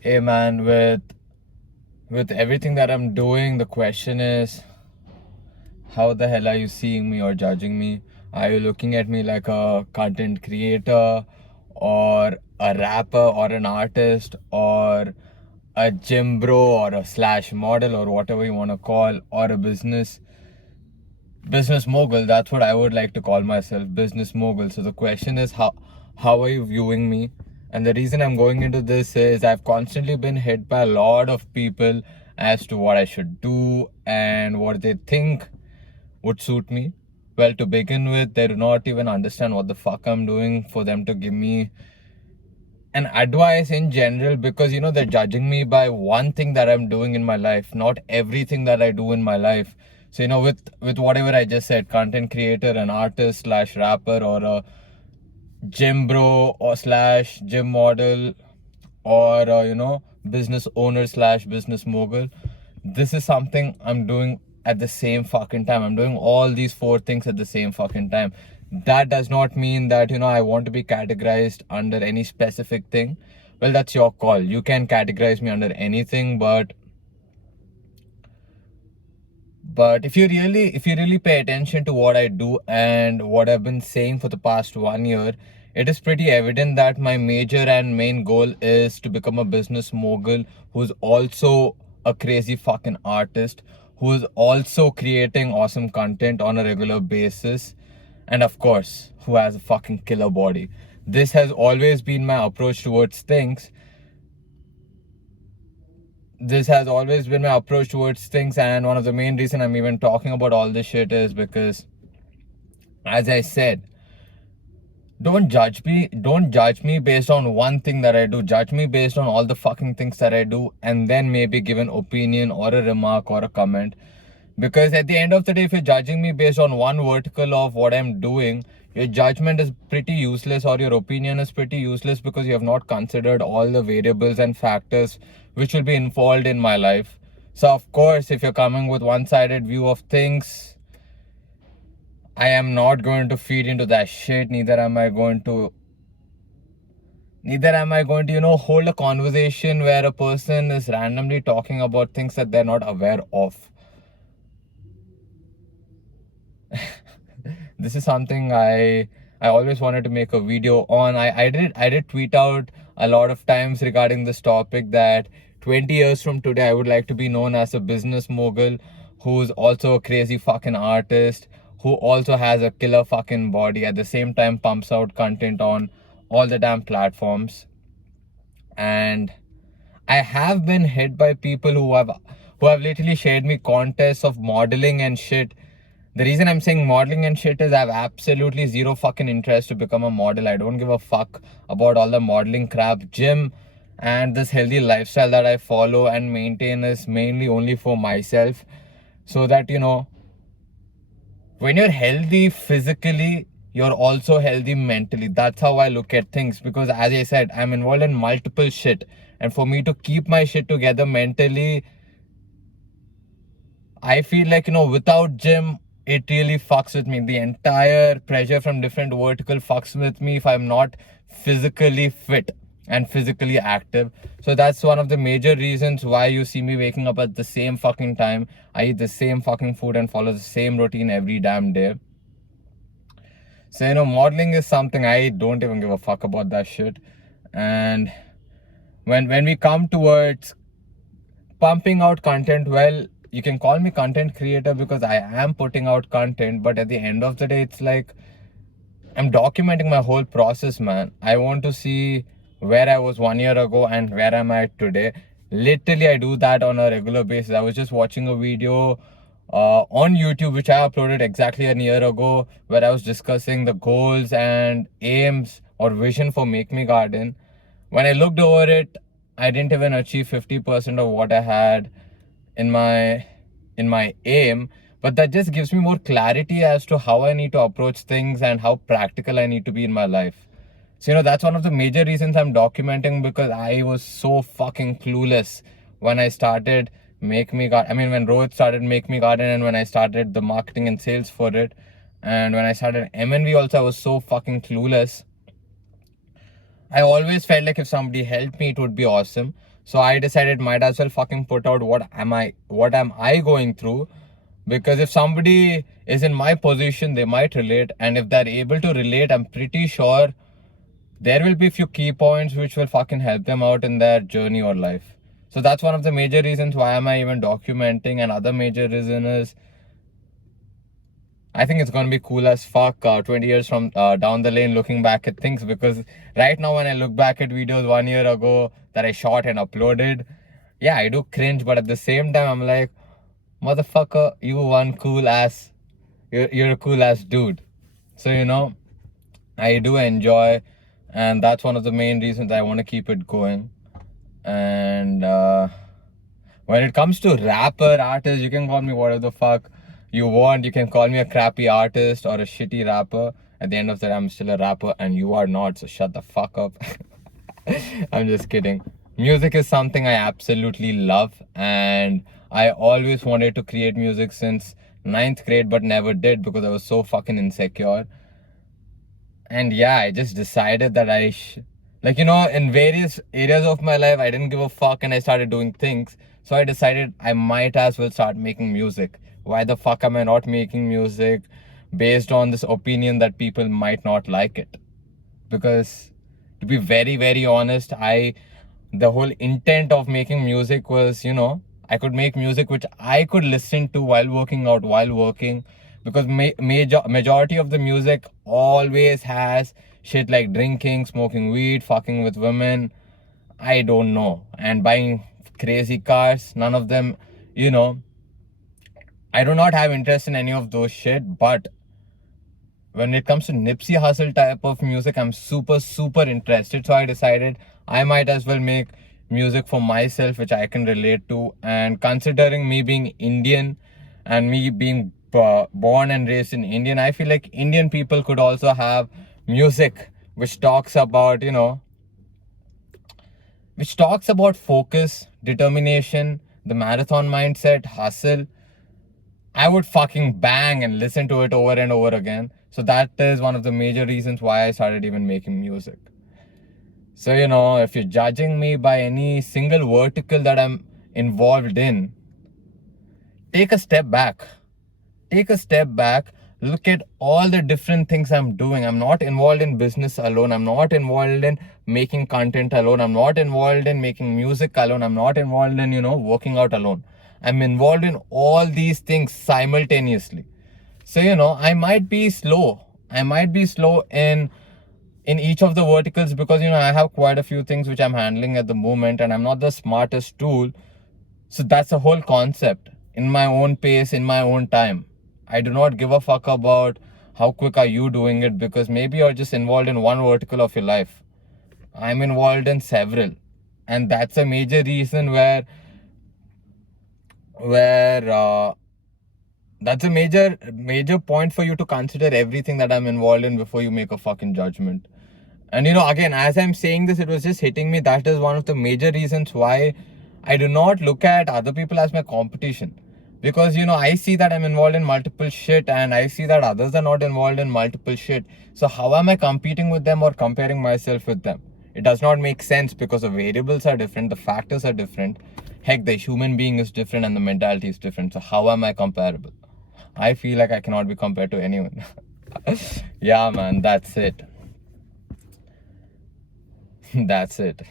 Hey man, with everything that I'm doing, the question is, how the hell are you seeing me or judging me? Are you looking at me like a content creator or a rapper or an artist or a gym bro or a slash model or whatever you want to call, or a business mogul? That's what I would like to call myself, business mogul. So the question is, how are you viewing me? And the reason I'm going into this is I've constantly been hit by a lot of people as to what I should do and what they think would suit me. Well, to begin with, they do not even understand what the fuck I'm doing for them to give me an advice in general, because they're judging me by one thing that I'm doing in my life, not everything that I do in my life. So with whatever I just said, content creator, an artist slash rapper, or a gym bro or slash gym model, or business owner slash business mogul, this is something I'm doing at the same fucking time. I'm doing all these four things at the same fucking time. That does not mean that I want to be categorized under any specific thing. Well, that's your call. You can categorize me under anything, but if you really pay attention to what I do and what I've been saying for the past 1 year, it is pretty evident that my major and main goal is to become a business mogul who's also a crazy fucking artist, who's also creating awesome content on a regular basis, and of course, who has a fucking killer body. This has always been my approach towards things. This has always been my approach towards things, and one of the main reason I'm even talking about all this shit is because, as I said, don't judge me based on one thing that I do. Judge me based on all the fucking things that I do, and then maybe give an opinion or a remark or a comment. Because at the end of the day, if you're judging me based on one vertical of what I'm doing, your judgment is pretty useless, or your opinion is pretty useless, because you have not considered all the variables and factors which will be involved in my life. So of course, if you're coming with one-sided view of things, I am not going to feed into that shit. Neither am I going to hold a conversation where a person is randomly talking about things that they're not aware of. This is something I always wanted to make a video on. I did tweet out a lot of times regarding this topic that 20 years from today I would like to be known as a business mogul who's also a crazy fucking artist, who also has a killer fucking body, at the same time pumps out content on all the damn platforms. And I have been hit by people who have literally shared me contests of modeling and shit. The reason I'm saying modeling and shit is I have absolutely zero fucking interest to become a model. I don't give a fuck about all the modeling crap. Gym and this healthy lifestyle that I follow and maintain is mainly only for myself, so that when you're healthy physically, you're also healthy mentally. That's how I look at things, because as I said, I'm involved in multiple shit, and for me to keep my shit together mentally, I feel like without gym, it really fucks with me. The entire pressure from different vertical fucks with me if I'm not physically fit and physically active. So that's one of the major reasons why you see me waking up at the same fucking time. I eat the same fucking food and follow the same routine every damn day. So modeling is something I don't even give a fuck about that shit. And when we come towards pumping out content, well, you can call me content creator because I am putting out content, but at the end of the day, it's like I'm documenting my whole process, man. I want to see where I was 1 year ago and where am I today. Literally, I do that on a regular basis. I was just watching a video on YouTube, which I uploaded exactly a year ago, where I was discussing the goals and aims or vision for Make Me Garden. When I looked over it, I didn't even achieve 50% of what I had in my aim, but that just gives me more clarity as to how I need to approach things and how practical I need to be in my life. So that's one of the major reasons I'm documenting, because I was so fucking clueless when I started Make Me Garden. I mean, when Rohit started Make Me Garden, and when I started the marketing and sales for it, and when I started MNV also, I was so fucking clueless. I always felt like if somebody helped me, it would be awesome. So I decided might as well fucking put out what am I going through, because if somebody is in my position, they might relate, and if they're able to relate, I'm pretty sure there will be few key points which will fucking help them out in their journey or life. So that's one of the major reasons why am I even documenting. And other major reason is I think it's going to be cool as fuck 20 years from down the lane looking back at things, because right now when I look back at videos 1 year ago that I shot and uploaded, yeah, I do cringe, but at the same time I'm like, motherfucker, you one cool ass, you're a cool ass dude. So I do enjoy, and that's one of the main reasons I want to keep it going. And when it comes to rapper, artist, you can call me whatever the fuck you want. You can call me a crappy artist or a shitty rapper. At the end of the day, I'm still a rapper and you are not, so shut the fuck up. I'm just kidding. Music is something I absolutely love, and I always wanted to create music since 9th grade but never did because I was so fucking insecure. And yeah, I just decided that in various areas of my life, I didn't give a fuck and I started doing things. So I decided I might as well start making music. Why the fuck am I not making music based on this opinion that people might not like it? Because to be very, very honest, the whole intent of making music was, I could make music which I could listen to while working out, while working, because majority of the music always has shit like drinking, smoking weed, fucking with women, I don't know, and buying crazy cars. None of them, I do not have interest in any of those shit. But when it comes to Nipsey Hussle type of music, I'm super, super interested. So I decided I might as well make music for myself, which I can relate to. And considering me being Indian and me being born and raised in Indian, I feel like Indian people could also have music which talks about, focus, determination, the marathon mindset, hustle. I would fucking bang and listen to it over and over again. So that is one of the major reasons why I started even making music. So, if you're judging me by any single vertical that I'm involved in, take a step back. Take a step back. Look at all the different things I'm doing. I'm not involved in business alone. I'm not involved in making content alone. I'm not involved in making music alone. I'm not involved in, working out alone. I'm involved in all these things simultaneously. So, I might be slow. I might be slow in each of the verticals because, I have quite a few things which I'm handling at the moment and I'm not the smartest tool. So that's the whole concept. In my own pace, in my own time. I do not give a fuck about how quick are you doing it, because maybe you're just involved in one vertical of your life. I'm involved in several. And that's a major reason where that's a major point for you to consider everything that I'm involved in before you make a fucking judgment. And again, as I'm saying this, it was just hitting me. That is one of the major reasons why I do not look at other people as my competition. Because, I see that I'm involved in multiple shit and I see that others are not involved in multiple shit. So how am I competing with them or comparing myself with them? It does not make sense because the variables are different, the factors are different. Heck, the human being is different and the mentality is different. So how am I comparable? I feel like I cannot be compared to anyone. Yeah, man, that's it. That's it.